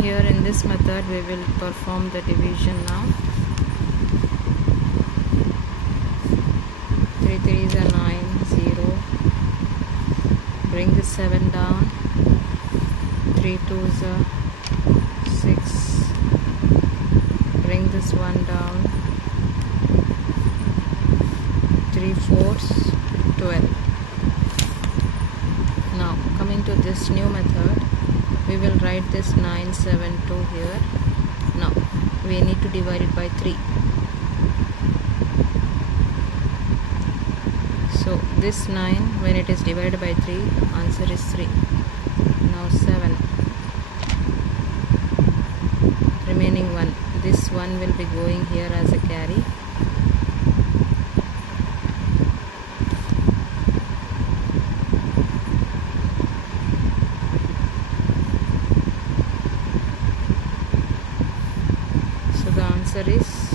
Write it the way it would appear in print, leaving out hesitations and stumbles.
Here in this method we will perform the division now. 3 3s are 9, 0. Bring the 7 down. 3 2s are 6. Bring this 1 down. 3 4s 12. Now coming to this new method, we will write this 972 here. Now we need to divide it by 3. So this 9, when it is divided by 3, answer is 3. Now 7. Remaining 1. This 1 will be going here as a carry. So the answer is